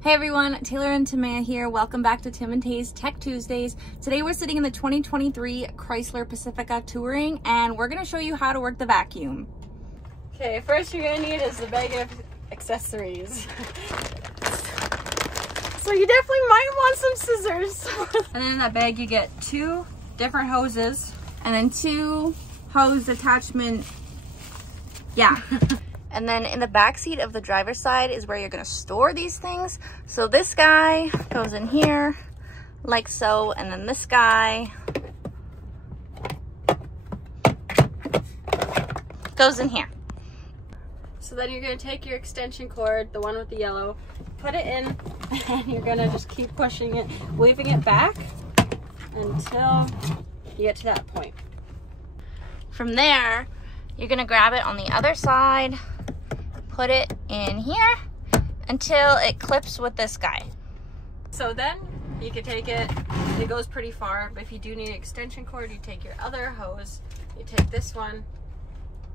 Hey everyone, Taylor and Tamaya here. Welcome back to Tim and Tay's Tech Tuesdays. Today we're sitting in the 2023 Chrysler Pacifica Touring and we're going to show you how to work the vacuum. Okay, first you're going to need is a bag of accessories. So you definitely might want some scissors. And then in that bag you get 2 different hoses and then 2 hose attachment. Yeah. And then in the back seat of the driver's side is where you're going to store these things. So this guy goes in here like so, and then this guy goes in here. So then you're going to take your extension cord, the one with the yellow, put it in, and you're going to just keep pushing it, waving it back until you get to that point. From there, you're going to grab it on the other side, put it in here until it clips with this guy. So then you can take it, it goes pretty far, but if you do need an extension cord, you take your other hose, you take this one,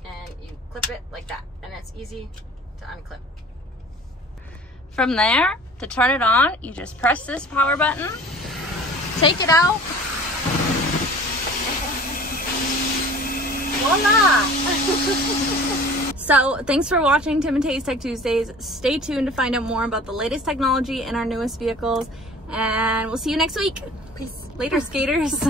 and you clip it like that, and it's easy to unclip. From there, to turn it on, you just press this power button, take it out. Voila! So thanks for watching Tim and Tay's Tech Tuesdays. Stay tuned to find out more about the latest technology in our newest vehicles, and we'll see you next week. Peace. Later, skaters.